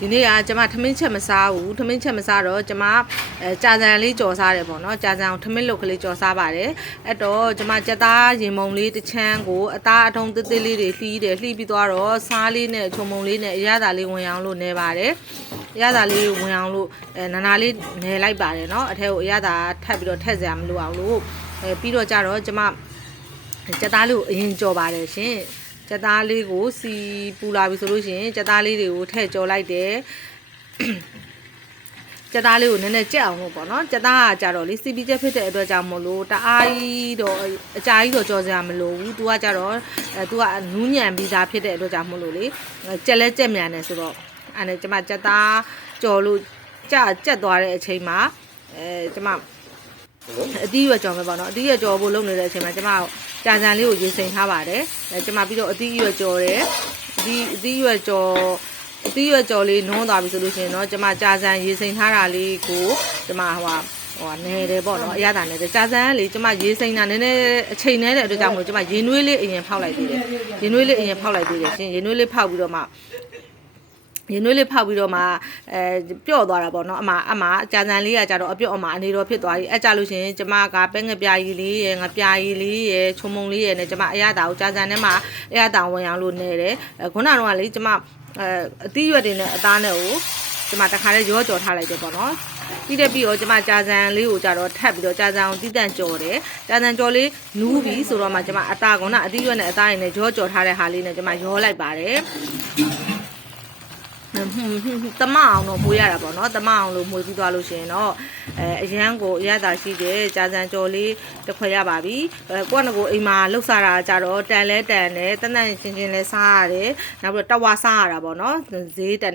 ဒီနေ့ကကျွန်မထမင်းချက်မစားဘူးထမင်းချက်မစားတော့ကျွန်မကြာစံလေးကြော်စားတယ်ပေါ့နော်ကြာစံကိုထမင်းလုတ်ကလေးကြော်စားပါတယ်အဲ့တော့ကျွန်မကြက်သားရင်မုံလေးတစ်ချမ်းကိုအသားအထုံးသေးသေးလေးတွေလှီးတယ်လှီးပြီးသွားတော့စားလေးနဲ့ချုံမုံလေးနဲ့အရသာလေးဝင်အောင်လို့နေပါတယ်အရသာလေးဝင်အောင်လို့နာနာလေးနေလိုက်ပါတယ်เนาะအထက်ကိုအရသာထပ်ပြီးတော့ထက်စရာမလိုအောင်လို့ပြီးတော့ကြတော့ကျွန်မကြက်သားလေးကိုအရင်ကြော်ပါတယ်ရှင်ကြက်သားလေးကိုစီပူလာပြီဆိုလို့ရှိရင်ကြက်သားလေးတွေကိုထည့်ကြော်လိုက်တယ်ကြက်သားလေးကိုနည်းနည်းကြက်အောင်လို့ပေါ့နော်ကြက်သားကကြတော့လေစီပီချက်ဖြစ်တဲ့အတွက်ကြောင့်မို့လို့တအားကြီးတော့အကြာကြီးတော့ကြော်စရာမလိုဘူး तू ကကြတော့तू ကနူးညံပြီးသားဖြစ်တဲ့အတွက်ကြောင့်မို့လို့လေကြက်လဲကြက်မြန်တယ်ဆိုတော့အဲ့နဲ့ကျမကြက်သားကြော်လို့ကြက်သွားတဲ့အချိန်မှာကျမအသီးရွက်ကြော်မယ်ပေါ့နော်အသီးရွက်ကြော်ဖို့လုပ်နေတဲ့အချိန်မှာကျမကြာစံလေးကိုရေစိမ်ထားပါတယ်ကျမပြီးတော့အသီးရွက်ကြော်တယ်အသီးရွက်ကြော်လေးနုံးသွားပြီဆိုလို့ရှိရင်တော့ကျမကြာစံရေစိမ်ထားတာလေးကိုကျမဟိုနေတယ်ပေါ့နော်အရသာနေတယ်ကြာစံကလေကျမရေစိမ်တာနည်းနည်းအချိန်နဲ့တဲ့အတွက်ကြောင့်မို့ကျမရေနွေးလေးအရင်ဖောက်လိုက်သေးတယ်ရေနွေးလေးအရင်ဖောက်လိုက်သေးတယ်ရှင်ရေနွေးလေးဖောက်ပြီးတော့မှရေနွေးလေးဖောက်ပြီးတော့မှပျော့သွားတာပေါ့နော်အမကြာစံလေးကကြတော့အပြုတ်အမအနေတော်ဖြစ်သွားပြီအဲ့ကြလို့ရှိရင်ကျမကပဲငပြာကြီးလေးရယ်ငပြာကြီးလေးရယ်ချုံမုံလေးရယ်နဲ့ကျမအရသာကိုကြာစံထဲမှာအရသာဝင်အောင်လို့နေတယ်ခုနကတော့လေကျမအသီးရွက်တွေနဲ့အသားနဲ့ကိုကျမတခါလေးရောကြော်ထားလိုက်တယ်ပေါ့နော်ပြီးတော့ကျမကြာစံလေးကိုကြတော့ထပ်ပြီးတော့ကြာစံကိုတီးတန့်ကြော်တယ်ကြာစံကြော်လေးနူးပြီဆိုတော့မှကျမအသားကုန်းကအသီးရွက်နဲ့အသားတွေနဲ့ရောကြော်ထားတဲ့ဟာလေးနဲ့ကျမရောလိုက်ပါတယ်တမအောင်တော့မွေးရတာပေါ့နော်တမအောင်လို့မွေးပြီးသွားလို့ရှိရင်တော့အရန်ကိုအရသာရှိတယ်ကြာစံကြော်လေးတစ်ခွက်ရပါပြီကိုယ့်နကိုအိမ်မှာလှုပ်စားတာကြတော့တန်လဲတန်တယ်တန်တန်ချင်းချင်းလဲစားရတယ်နောက်ပြီးတော့တဝါစားရတာပေါ့နော်ဈေးတန်